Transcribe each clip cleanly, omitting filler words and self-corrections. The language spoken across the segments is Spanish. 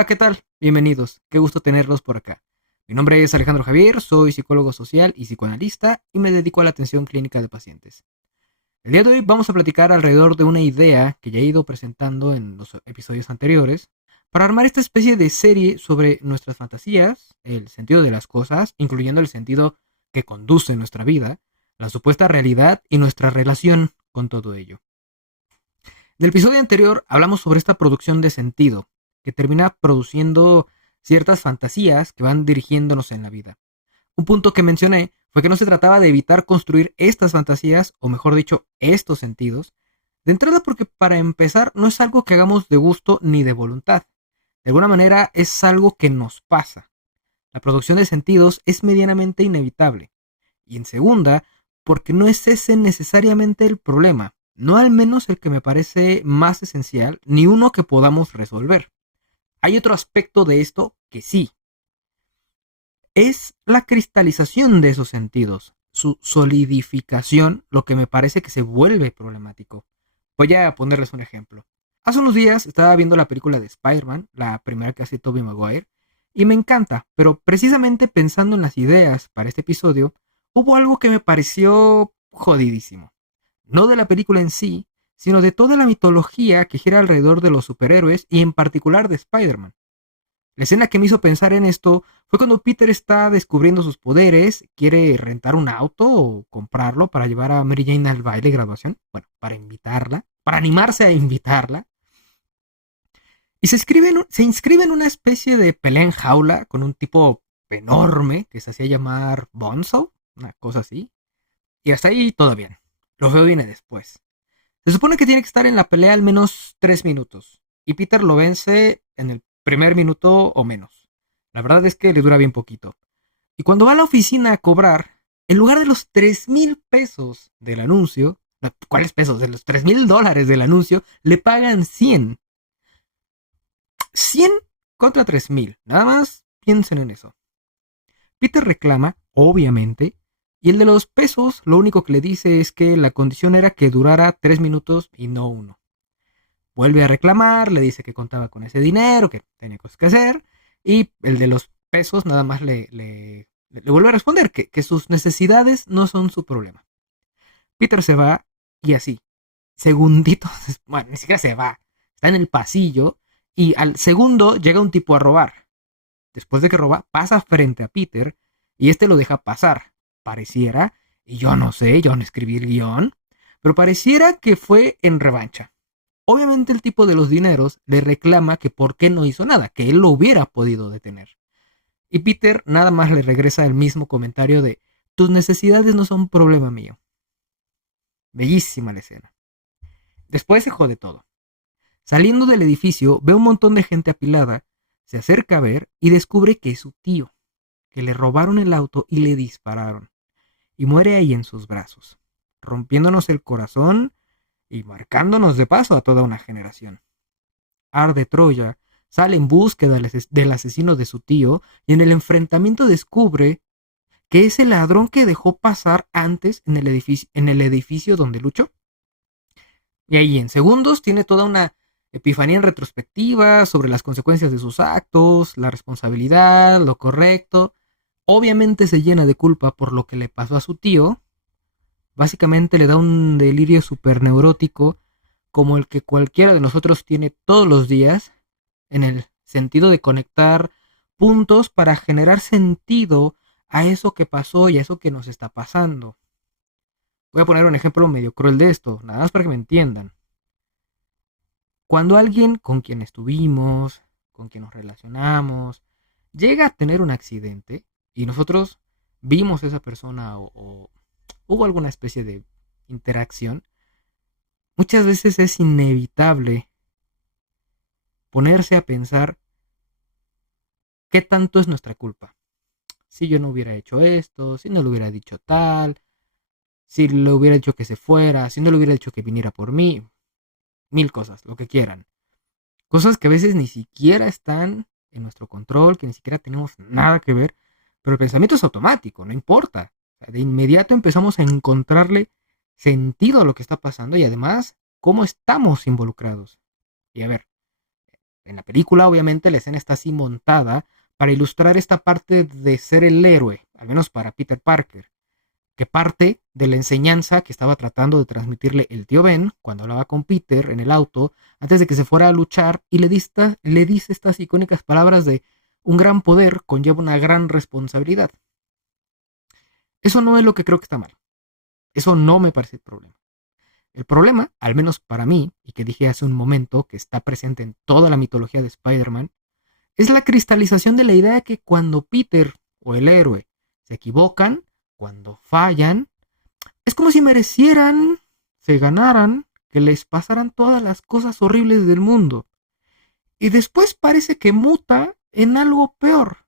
Hola, ¿qué tal? Bienvenidos. Qué gusto tenerlos por acá. Mi nombre es Alejandro Javier, soy psicólogo social y psicoanalista y me dedico a la atención clínica de pacientes. El día de hoy vamos a platicar alrededor de una idea que ya he ido presentando en los episodios anteriores para armar esta especie de serie sobre nuestras fantasías, el sentido de las cosas, incluyendo el sentido que conduce nuestra vida, la supuesta realidad y nuestra relación con todo ello. Del episodio anterior hablamos sobre esta producción de sentido, que termina produciendo ciertas fantasías que van dirigiéndonos en la vida. Un punto que mencioné fue que no se trataba de evitar construir estas fantasías, o mejor dicho, estos sentidos, de entrada porque para empezar no es algo que hagamos de gusto ni de voluntad. De alguna manera es algo que nos pasa. La producción de sentidos es medianamente inevitable. Y en segunda, porque no es ese necesariamente el problema, no al menos el que me parece más esencial, ni uno que podamos resolver. Hay otro aspecto de esto que sí. Es la cristalización de esos sentidos, su solidificación, lo que me parece que se vuelve problemático. Voy a ponerles un ejemplo. Hace unos días estaba viendo la película de Spider-Man, la primera que hace Tobey Maguire, y me encanta, pero precisamente pensando en las ideas para este episodio, hubo algo que me pareció jodidísimo. No de la película en sí, sino de toda la mitología que gira alrededor de los superhéroes y en particular de Spider-Man. La escena que me hizo pensar en esto fue cuando Peter está descubriendo sus poderes, quiere rentar un auto o comprarlo para llevar a Mary Jane al baile de graduación, bueno, para invitarla, para animarse a invitarla, y se inscribe en una especie de pelea en jaula con un tipo enorme que se hacía llamar Bonzo, una cosa así, y hasta ahí todo bien. Lo feo viene después. Se supone que tiene que estar en la pelea al menos 3 minutos. Y Peter lo vence en el primer minuto o menos. La verdad es que le dura bien poquito. Y cuando va a la oficina a cobrar, en lugar de los 3,000 pesos del anuncio, no, ¿cuáles pesos? De los $3,000 del anuncio, le pagan 100. 100 contra 3,000. Nada más piensen en eso. Peter reclama, obviamente, y el de los pesos lo único que le dice es que la condición era que durara 3 minutos y no uno. Vuelve a reclamar, le dice que contaba con ese dinero, que tenía cosas que hacer, y el de los pesos nada más le vuelve a responder que sus necesidades no son su problema. Peter se va y así, segunditos, bueno, ni siquiera se va, está en el pasillo y al segundo llega un tipo a robar. Después de que roba, pasa frente a Peter y este lo deja pasar. Pareciera, y yo no sé, yo no escribí el guión, pero pareciera que fue en revancha. Obviamente el tipo de los dineros le reclama que por qué no hizo nada, que él lo hubiera podido detener. Y Peter nada más le regresa el mismo comentario de tus necesidades no son problema mío. Bellísima la escena. Después se jode todo. Saliendo del edificio, ve un montón de gente apilada, se acerca a ver y descubre que es su tío, que le robaron el auto y le dispararon. Y muere ahí en sus brazos, rompiéndonos el corazón y marcándonos de paso a toda una generación. Arde Troya, sale en búsqueda del asesino de su tío y en el enfrentamiento descubre que es el ladrón que dejó pasar antes en el edificio donde luchó. Y ahí en segundos tiene toda una epifanía en retrospectiva sobre las consecuencias de sus actos, la responsabilidad, lo correcto. Obviamente se llena de culpa por lo que le pasó a su tío. Básicamente le da un delirio súper neurótico como el que cualquiera de nosotros tiene todos los días, en el sentido de conectar puntos para generar sentido a eso que pasó y a eso que nos está pasando. Voy a poner un ejemplo medio cruel de esto, nada más para que me entiendan. Cuando alguien con quien estuvimos, con quien nos relacionamos, llega a tener un accidente y nosotros vimos a esa persona o hubo alguna especie de interacción, muchas veces es inevitable ponerse a pensar qué tanto es nuestra culpa. Si yo no hubiera hecho esto, si no le hubiera dicho tal, si le hubiera dicho que se fuera, si no le hubiera dicho que viniera por mí, mil cosas, lo que quieran. Cosas que a veces ni siquiera están en nuestro control, que ni siquiera tenemos nada que ver, pero el pensamiento es automático, no importa. O sea, de inmediato empezamos a encontrarle sentido a lo que está pasando y además cómo estamos involucrados. Y a ver, En la película, obviamente, la escena está así montada para ilustrar esta parte de ser el héroe, al menos para Peter Parker, que parte de la enseñanza que estaba tratando de transmitirle el tío Ben cuando hablaba con Peter en el auto antes de que se fuera a luchar y le dice estas icónicas palabras de un gran poder conlleva una gran responsabilidad. Eso no es lo que creo que está mal. Eso no me parece el problema. El problema, al menos para mí, y que dije hace un momento que está presente en toda la mitología de Spider-Man, es la cristalización de la idea de que cuando Peter o el héroe se equivocan, cuando fallan, es como si merecieran, se ganaran, que les pasaran todas las cosas horribles del mundo. Y después parece que muta en algo peor.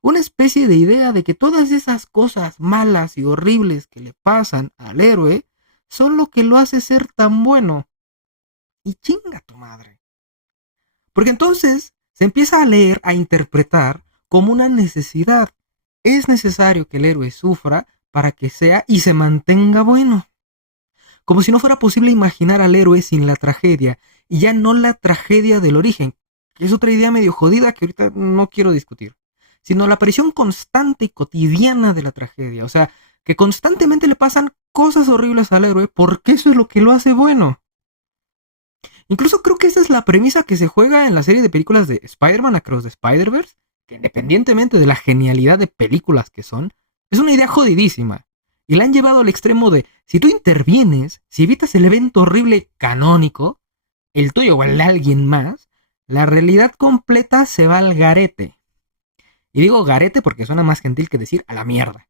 Una especie de idea de que todas esas cosas malas y horribles que le pasan al héroe son lo que lo hace ser tan bueno. Y chinga tu madre. Porque entonces se empieza a leer, a interpretar como una necesidad. Es necesario que el héroe sufra para que sea y se mantenga bueno. Como si no fuera posible imaginar al héroe sin la tragedia, y ya no la tragedia del origen, que es otra idea medio jodida que ahorita no quiero discutir, sino la aparición constante y cotidiana de la tragedia, o sea, que constantemente le pasan cosas horribles al héroe porque eso es lo que lo hace bueno. Incluso creo que esa es la premisa que se juega en la serie de películas de Spider-Man Across the Spider-Verse, que independientemente de la genialidad de películas que son, es una idea jodidísima. Y la han llevado al extremo de, si tú intervienes, si evitas el evento horrible canónico, el tuyo o el de alguien más, la realidad completa se va al garete. Y digo garete porque suena más gentil que decir a la mierda.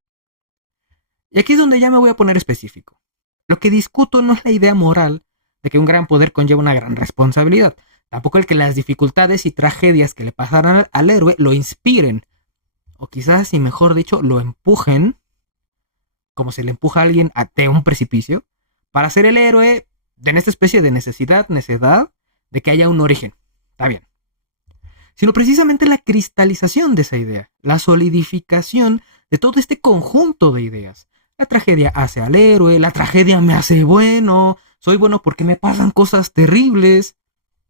Y aquí es donde ya me voy a poner específico. Lo que discuto no es la idea moral de que un gran poder conlleva una gran responsabilidad. Tampoco el que las dificultades y tragedias que le pasarán al héroe lo inspiren. O quizás, y mejor dicho, lo empujen, como se le empuja a alguien ante un precipicio, para ser el héroe en esta especie de necedad de que haya un origen. Está bien. Sino precisamente la cristalización de esa idea, la solidificación de todo este conjunto de ideas. La tragedia hace al héroe, la tragedia me hace bueno, soy bueno porque me pasan cosas terribles.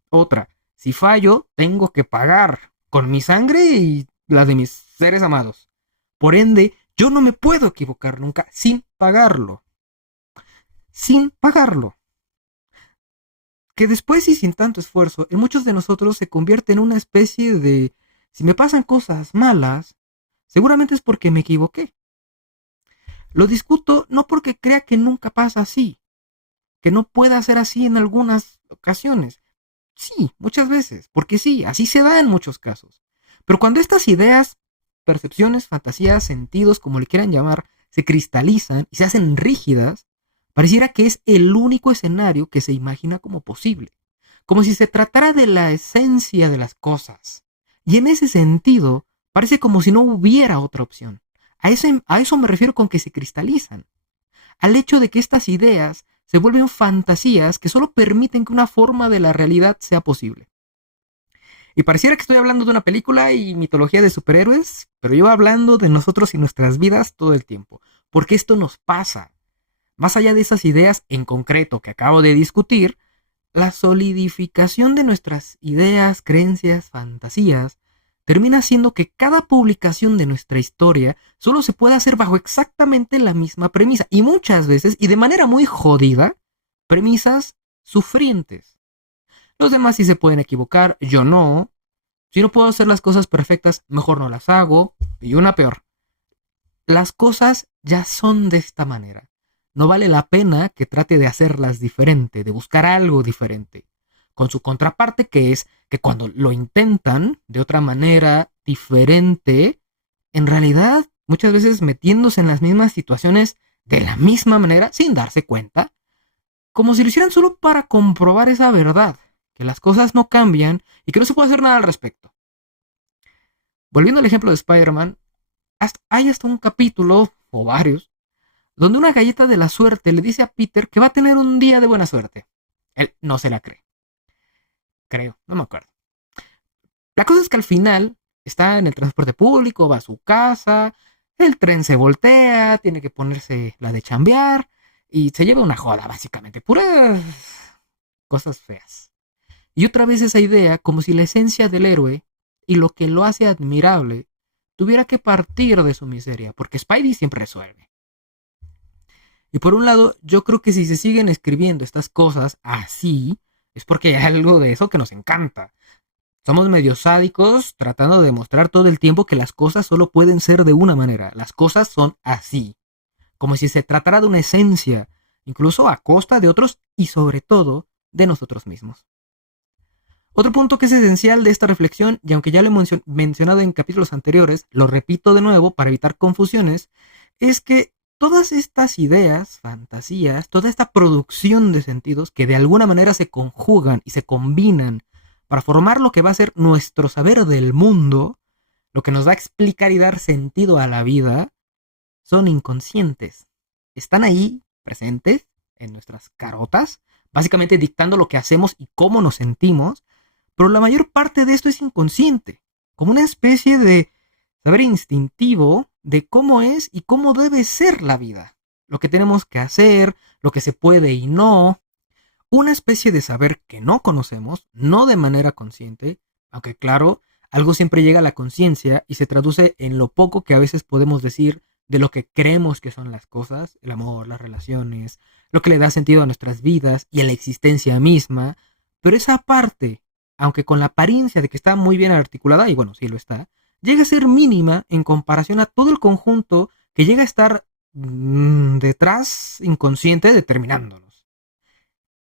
Otra, si fallo, tengo que pagar con mi sangre y la de mis seres amados. Por ende, yo no me puedo equivocar nunca sin pagarlo. Sin pagarlo. Que después y sin tanto esfuerzo, en muchos de nosotros se convierte en una especie de, si me pasan cosas malas, seguramente es porque me equivoqué. Lo discuto no porque crea que nunca pasa así, que no pueda ser así en algunas ocasiones. Sí, muchas veces, porque sí, así se da en muchos casos. Pero cuando estas ideas, percepciones, fantasías, sentidos, como le quieran llamar, se cristalizan y se hacen rígidas, pareciera que es el único escenario que se imagina como posible, como si se tratara de la esencia de las cosas. Y en ese sentido, parece como si no hubiera otra opción. A eso me refiero con que se cristalizan. Al hecho de que estas ideas se vuelven fantasías que solo permiten que una forma de la realidad sea posible. Y pareciera que estoy hablando de una película y mitología de superhéroes, pero yo hablando de nosotros y nuestras vidas todo el tiempo, porque esto nos pasa. Más allá de esas ideas en concreto que acabo de discutir, la solidificación de nuestras ideas, creencias, fantasías, termina siendo que cada publicación de nuestra historia solo se puede hacer bajo exactamente la misma premisa, y muchas veces, y de manera muy jodida, premisas sufrientes. Los demás sí se pueden equivocar, yo no. Si no puedo hacer las cosas perfectas, mejor no las hago. Y una peor. Las cosas ya son de esta manera. No vale la pena que trate de hacerlas diferente, de buscar algo diferente. Con su contraparte, que es que cuando lo intentan de otra manera diferente, en realidad muchas veces metiéndose en las mismas situaciones de la misma manera, sin darse cuenta, como si lo hicieran solo para comprobar esa verdad, que las cosas no cambian y que no se puede hacer nada al respecto. Volviendo al ejemplo de Spider-Man, hay hasta un capítulo, o varios, donde una galleta de la suerte le dice a Peter que va a tener un día de buena suerte. Él no se la cree. Creo, no me acuerdo. La cosa es que al final está en el transporte público, va a su casa, el tren se voltea, tiene que ponerse la de chambear y se lleva una joda, básicamente, puras cosas feas. Y otra vez esa idea, como si la esencia del héroe y lo que lo hace admirable tuviera que partir de su miseria, porque Spidey siempre resuelve. Y por un lado, yo creo que si se siguen escribiendo estas cosas así, es porque hay algo de eso que nos encanta. Somos medio sádicos tratando de demostrar todo el tiempo que las cosas solo pueden ser de una manera. Las cosas son así. Como si se tratara de una esencia, incluso a costa de otros y sobre todo de nosotros mismos. Otro punto que es esencial de esta reflexión, y aunque ya lo he mencionado en capítulos anteriores, lo repito de nuevo para evitar confusiones, es que todas estas ideas, fantasías, toda esta producción de sentidos que de alguna manera se conjugan y se combinan para formar lo que va a ser nuestro saber del mundo, lo que nos va a explicar y dar sentido a la vida, son inconscientes. Están ahí, presentes, en nuestras carotas, básicamente dictando lo que hacemos y cómo nos sentimos, pero la mayor parte de esto es inconsciente, como una especie de saber instintivo de cómo es y cómo debe ser la vida, lo que tenemos que hacer, lo que se puede y no, una especie de saber que no conocemos, no de manera consciente, aunque claro, algo siempre llega a la conciencia y se traduce en lo poco que a veces podemos decir de lo que creemos que son las cosas, el amor, las relaciones, lo que le da sentido a nuestras vidas y a la existencia misma, pero esa parte, aunque con la apariencia de que está muy bien articulada, y bueno, sí lo está, llega a ser mínima en comparación a todo el conjunto que llega a estar detrás, inconsciente, determinándonos.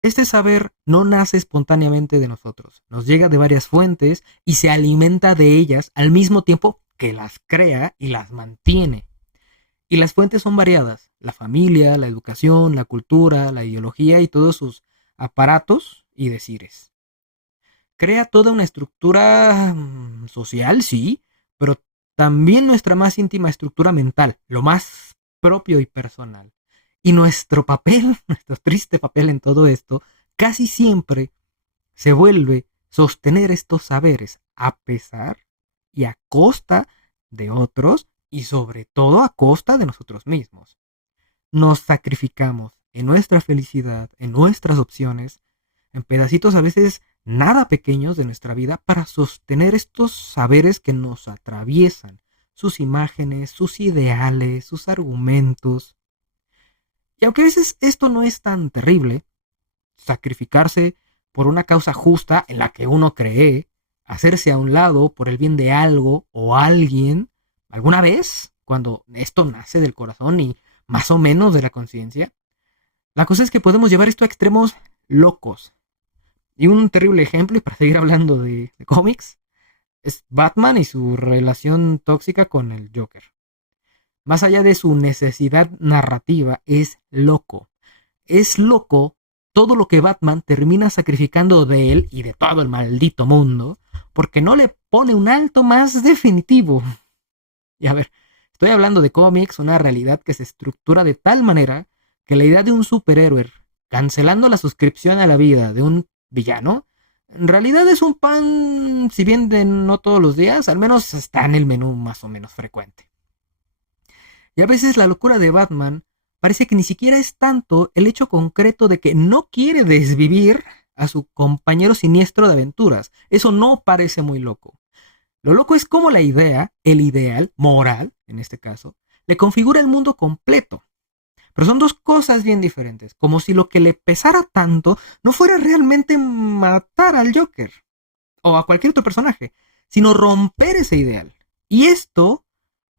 Este saber no nace espontáneamente de nosotros, nos llega de varias fuentes y se alimenta de ellas al mismo tiempo que las crea y las mantiene. Y las fuentes son variadas, la familia, la educación, la cultura, la ideología y todos sus aparatos y decires. Crea toda una estructura social, sí, pero también nuestra más íntima estructura mental, lo más propio y personal. Y nuestro papel, nuestro triste papel en todo esto, casi siempre se vuelve sostener estos saberes a pesar y a costa de otros y sobre todo a costa de nosotros mismos. Nos sacrificamos en nuestra felicidad, en nuestras opciones, en pedacitos a veces nada pequeños de nuestra vida para sostener estos saberes que nos atraviesan, sus imágenes, sus ideales, sus argumentos. Y aunque a veces esto no es tan terrible, sacrificarse por una causa justa en la que uno cree, hacerse a un lado por el bien de algo o alguien, alguna vez, cuando esto nace del corazón y más o menos de la conciencia, la cosa es que podemos llevar esto a extremos locos. Y un terrible ejemplo, y para seguir hablando de cómics, es Batman y su relación tóxica con el Joker. Más allá de su necesidad narrativa, es loco. Es loco todo lo que Batman termina sacrificando de él y de todo el maldito mundo, porque no le pone un alto más definitivo. Y a ver, estoy hablando de cómics, una realidad que se estructura de tal manera que la idea de un superhéroe cancelando la suscripción a la vida de un villano, en realidad es un pan, si bien de no todos los días, al menos está en el menú más o menos frecuente. Y a veces la locura de Batman parece que ni siquiera es tanto el hecho concreto de que no quiere desvivir a su compañero siniestro de aventuras. Eso no parece muy loco. Lo loco es cómo la idea, el ideal, moral, en este caso, le configura el mundo completo. Pero son dos cosas bien diferentes, como si lo que le pesara tanto no fuera realmente matar al Joker o a cualquier otro personaje, sino romper ese ideal. Y esto,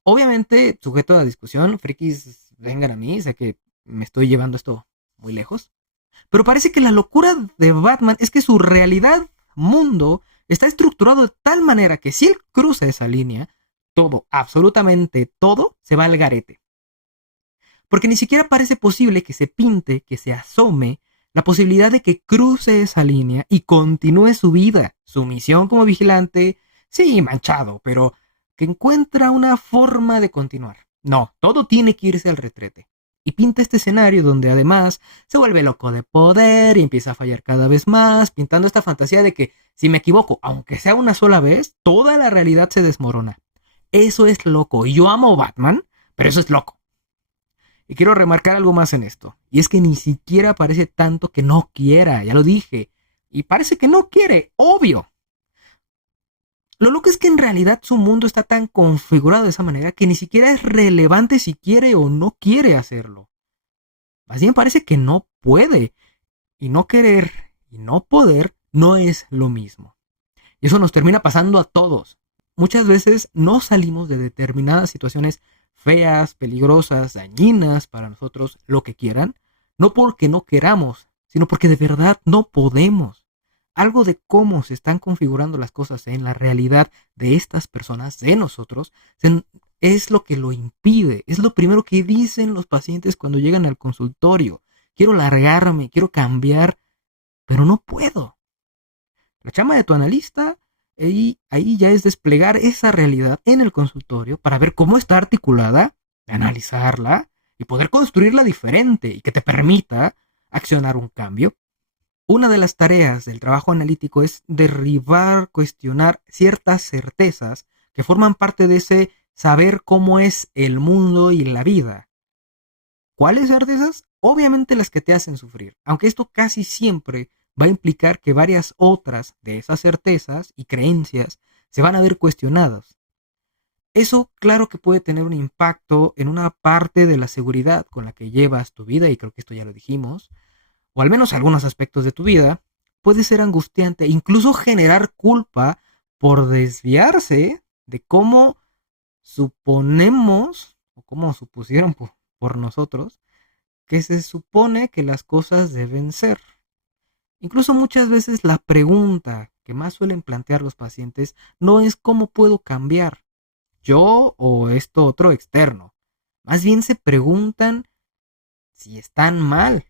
obviamente, sujeto a discusión, frikis, vengan a mí, sé que me estoy llevando esto muy lejos, pero parece que la locura de Batman es que su realidad, mundo, está estructurado de tal manera que si él cruza esa línea, todo, absolutamente todo, se va al garete. Porque ni siquiera parece posible que se pinte, que se asome la posibilidad de que cruce esa línea y continúe su vida, su misión como vigilante, sí, manchado, pero que encuentra una forma de continuar. No, todo tiene que irse al retrete. Y pinta este escenario donde además se vuelve loco de poder y empieza a fallar cada vez más, pintando esta fantasía de que si me equivoco, aunque sea una sola vez, toda la realidad se desmorona. Eso es loco. Y yo amo Batman, pero eso es loco. Y quiero remarcar algo más en esto. Y es que ni siquiera parece tanto que no quiera. Ya lo dije. y parece que no quiere, obvio. Lo loco es que en realidad su mundo está tan configurado de esa manera que ni siquiera es relevante si quiere o no quiere hacerlo. Más bien parece que no puede. Y no querer y no poder no es lo mismo. Y eso nos termina pasando a todos. Muchas veces no salimos de determinadas situaciones feas, peligrosas, dañinas para nosotros, lo que quieran, no porque no queramos, sino porque de verdad no podemos. Algo de cómo se están configurando las cosas en la realidad de estas personas, de nosotros, es lo que lo impide. Es lo primero que dicen los pacientes cuando llegan al consultorio. Quiero largarme, quiero cambiar, pero no puedo. La chamba de tu analista ahí ya es desplegar esa realidad en el consultorio para ver cómo está articulada, analizarla y poder construirla diferente y que te permita accionar un cambio. Una de las tareas del trabajo analítico es derribar, cuestionar ciertas certezas que forman parte de ese saber cómo es el mundo y la vida. ¿Cuáles certezas? Obviamente las que te hacen sufrir, aunque esto casi siempre va a implicar que varias otras de esas certezas y creencias se van a ver cuestionadas. Eso claro que puede tener un impacto en una parte de la seguridad con la que llevas tu vida, y creo que esto ya lo dijimos, o al menos algunos aspectos de tu vida. Puede ser angustiante, incluso generar culpa por desviarse de cómo suponemos, o cómo supusieron por nosotros, que se supone que las cosas deben ser. Incluso muchas veces la pregunta que más suelen plantear los pacientes no es cómo puedo cambiar, yo o esto otro externo. Más bien se preguntan si están mal,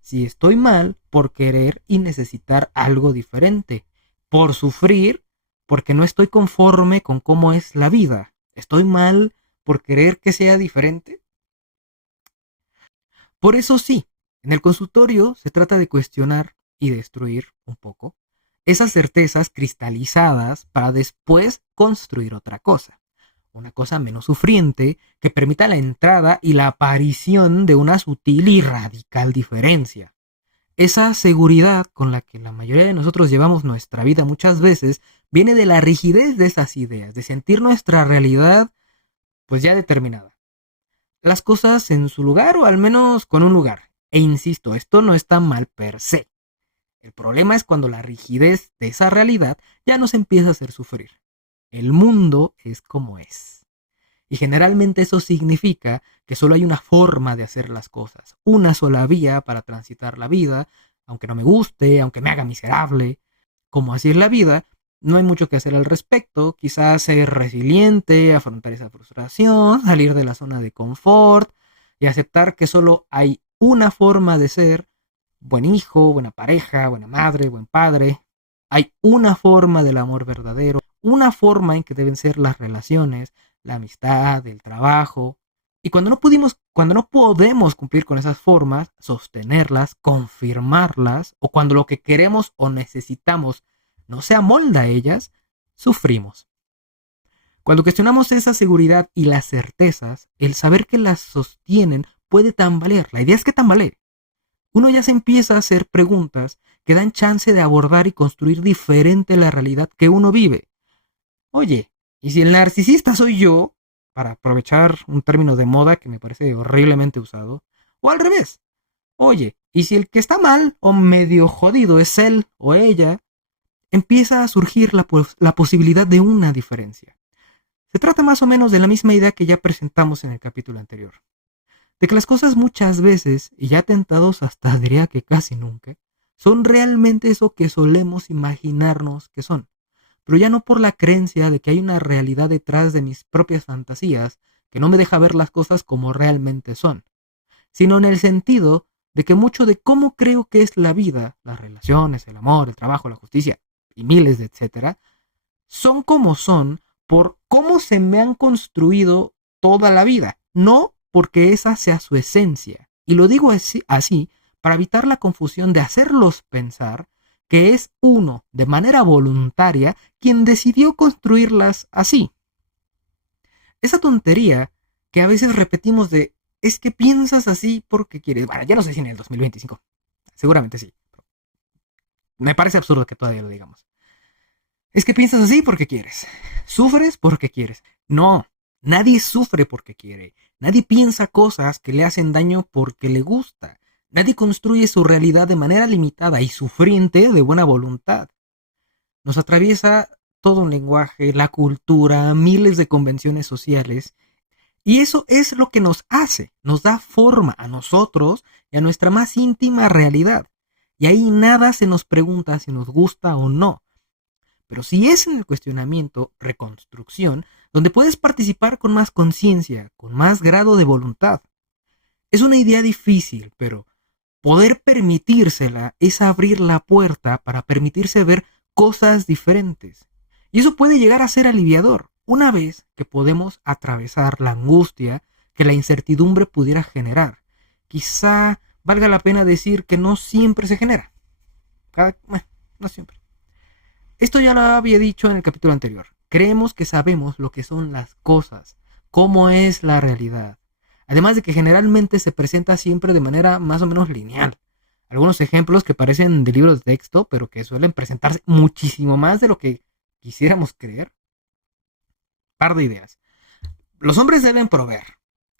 si estoy mal por querer y necesitar algo diferente, por sufrir porque no estoy conforme con cómo es la vida. ¿Estoy mal por querer que sea diferente? Por eso sí, en el consultorio se trata de cuestionar y destruir un poco esas certezas cristalizadas para después construir otra cosa. Una cosa menos sufriente que permita la entrada y la aparición de una sutil y radical diferencia. Esa seguridad con la que la mayoría de nosotros llevamos nuestra vida muchas veces viene de la rigidez de esas ideas, de sentir nuestra realidad pues ya determinada, las cosas en su lugar o al menos con un lugar. E insisto, esto no está mal per se. El problema es cuando la rigidez de esa realidad ya nos empieza a hacer sufrir. El mundo es como es. Y generalmente eso significa que solo hay una forma de hacer las cosas, una sola vía para transitar la vida, aunque no me guste, aunque me haga miserable. Como así es la vida, no hay mucho que hacer al respecto, quizás ser resiliente, afrontar esa frustración, salir de la zona de confort y aceptar que solo hay una forma de ser buen hijo, buena pareja, buena madre, buen padre. Hay una forma del amor verdadero, una forma en que deben ser las relaciones, la amistad, el trabajo. Y cuando no podemos cumplir con esas formas, sostenerlas, confirmarlas, o cuando lo que queremos o necesitamos no se amolda a ellas, sufrimos. Cuando cuestionamos esa seguridad y las certezas, el saber que las sostienen puede tambalear. La idea es que tambalee. Uno ya se empieza a hacer preguntas que dan chance de abordar y construir diferente la realidad que uno vive. Oye, ¿y si el narcisista soy yo? Para aprovechar un término de moda que me parece horriblemente usado. O al revés. Oye, ¿y si el que está mal o medio jodido es él o ella? Empieza a surgir la posibilidad de una diferencia. Se trata más o menos de la misma idea que ya presentamos en el capítulo anterior. De que las cosas muchas veces, y ya tentados hasta diría que casi nunca, son realmente eso que solemos imaginarnos que son, pero ya no por la creencia de que hay una realidad detrás de mis propias fantasías que no me deja ver las cosas como realmente son, sino en el sentido de que mucho de cómo creo que es la vida, las relaciones, el amor, el trabajo, la justicia y miles de etcétera, son como son por cómo se me han construido toda la vida, no porque esa sea su esencia. Y lo digo así para evitar la confusión de hacerlos pensar que es uno, de manera voluntaria, quien decidió construirlas así. Esa tontería que a veces repetimos de es que piensas así porque quieres. Bueno, ya no sé si en el 2025. Seguramente sí. Me parece absurdo que todavía lo digamos. Es que piensas así porque quieres. Sufres porque quieres. No, nadie sufre porque quiere. Nadie piensa cosas que le hacen daño porque le gusta. Nadie construye su realidad de manera limitada y sufriente de buena voluntad. Nos atraviesa todo un lenguaje, la cultura, miles de convenciones sociales. Y eso es lo que nos hace, nos da forma a nosotros y a nuestra más íntima realidad. Y ahí nada se nos pregunta si nos gusta o no. Pero si es en el cuestionamiento, reconstrucción, donde puedes participar con más conciencia, con más grado de voluntad. Es una idea difícil, pero poder permitírsela es abrir la puerta para permitirse ver cosas diferentes. Y eso puede llegar a ser aliviador, una vez que podemos atravesar la angustia que la incertidumbre pudiera generar. Quizá valga la pena decir que no siempre se genera. No siempre. Esto ya lo había dicho en el capítulo anterior. Creemos que sabemos lo que son las cosas, cómo es la realidad. Además de que generalmente se presenta siempre de manera más o menos lineal. Algunos ejemplos que parecen de libros de texto, pero que suelen presentarse muchísimo más de lo que quisiéramos creer. Par de ideas. Los hombres deben proveer.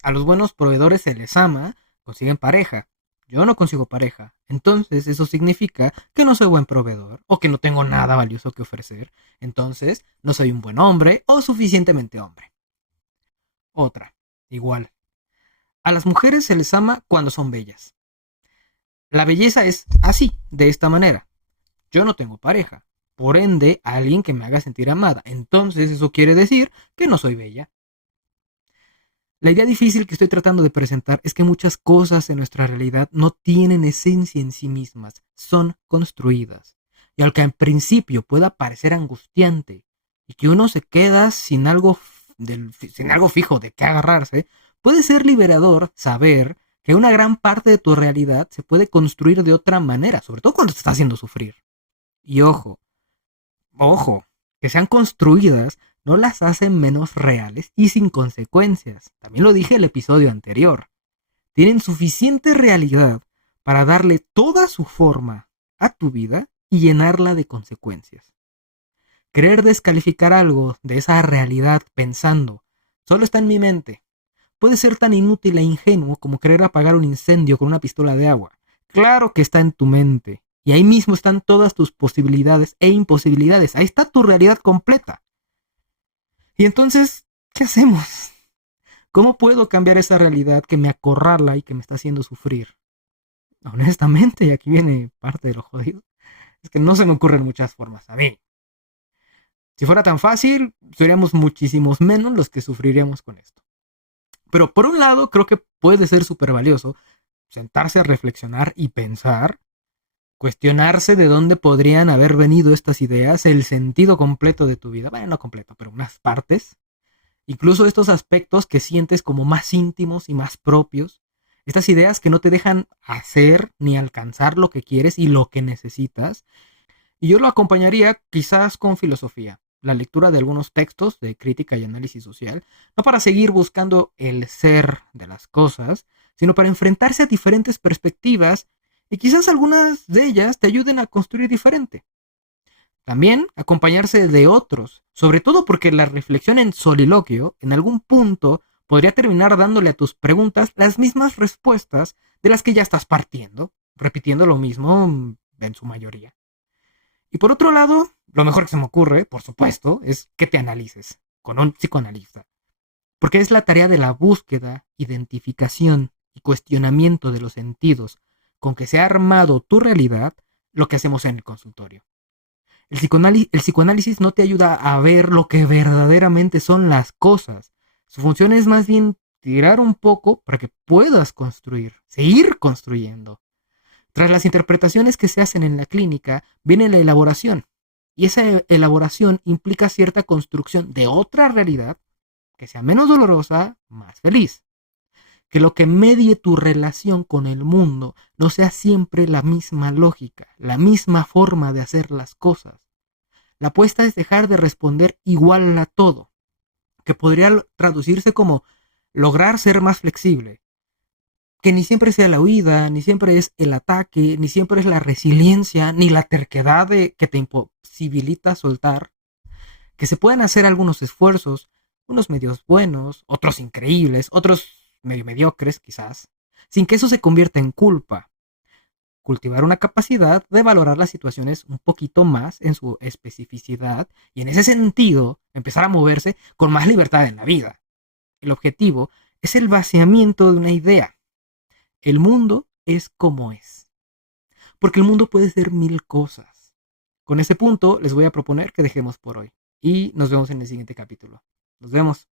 A los buenos proveedores se les ama, consiguen pareja. Yo no consigo pareja. Entonces eso significa que no soy buen proveedor o que no tengo nada valioso que ofrecer. Entonces no soy un buen hombre o suficientemente hombre. Otra. Igual. A las mujeres se les ama cuando son bellas. La belleza es así, de esta manera. Yo no tengo pareja. Por ende, alguien que me haga sentir amada. Entonces eso quiere decir que no soy bella. La idea difícil que estoy tratando de presentar es que muchas cosas en nuestra realidad no tienen esencia en sí mismas, son construidas. Y aunque en principio pueda parecer angustiante y que uno se queda sin algo fijo de qué agarrarse, puede ser liberador saber que una gran parte de tu realidad se puede construir de otra manera, sobre todo cuando te está haciendo sufrir. Y ojo, que sean construidas no las hacen menos reales y sin consecuencias. También lo dije en el episodio anterior. Tienen suficiente realidad para darle toda su forma a tu vida y llenarla de consecuencias. Querer descalificar algo de esa realidad pensando, solo está en mi mente, puede ser tan inútil e ingenuo como querer apagar un incendio con una pistola de agua. Claro que está en tu mente. Y ahí mismo están todas tus posibilidades e imposibilidades. Ahí está tu realidad completa. Y entonces, ¿qué hacemos? ¿Cómo puedo cambiar esa realidad que me acorrala y que me está haciendo sufrir? Honestamente, y aquí viene parte de lo jodido, es que no se me ocurren muchas formas a mí. Si fuera tan fácil, seríamos muchísimos menos los que sufriríamos con esto. Pero por un lado, creo que puede ser súper valioso sentarse a reflexionar y pensar, cuestionarse de dónde podrían haber venido estas ideas, el sentido completo de tu vida. Bueno, no completo, pero unas partes. Incluso estos aspectos que sientes como más íntimos y más propios. Estas ideas que no te dejan hacer ni alcanzar lo que quieres y lo que necesitas. Y yo lo acompañaría quizás con filosofía, la lectura de algunos textos de crítica y análisis social, no para seguir buscando el ser de las cosas, sino para enfrentarse a diferentes perspectivas y quizás algunas de ellas te ayuden a construir diferente. También acompañarse de otros, sobre todo porque la reflexión en soliloquio en algún punto podría terminar dándole a tus preguntas las mismas respuestas de las que ya estás partiendo, repitiendo lo mismo en su mayoría. Y por otro lado, lo mejor que se me ocurre, por supuesto, es que te analices con un psicoanalista. Porque es la tarea de la búsqueda, identificación y cuestionamiento de los sentidos con que se ha armado tu realidad lo que hacemos en el consultorio. El psicoanálisis no te ayuda a ver lo que verdaderamente son las cosas. Su función es más bien tirar un poco para que puedas construir, seguir construyendo. Tras las interpretaciones que se hacen en la clínica, viene la elaboración. Y esa elaboración implica cierta construcción de otra realidad que sea menos dolorosa, más feliz. Que lo que medie tu relación con el mundo no sea siempre la misma lógica, la misma forma de hacer las cosas. La apuesta es dejar de responder igual a todo, que podría traducirse como lograr ser más flexible. que ni siempre sea la huida, ni siempre es el ataque, ni siempre es la resiliencia, ni la terquedad que te imposibilita soltar, que se pueden hacer algunos esfuerzos, unos medios buenos, otros increíbles, otros medio mediocres quizás, sin que eso se convierta en culpa. Cultivar una capacidad de valorar las situaciones un poquito más en su especificidad y en ese sentido empezar a moverse con más libertad en la vida. El objetivo es el vaciamiento de una idea. El mundo es como es. Porque el mundo puede ser mil cosas. Con ese punto les voy a proponer que dejemos por hoy. Y nos vemos en el siguiente capítulo. Nos vemos.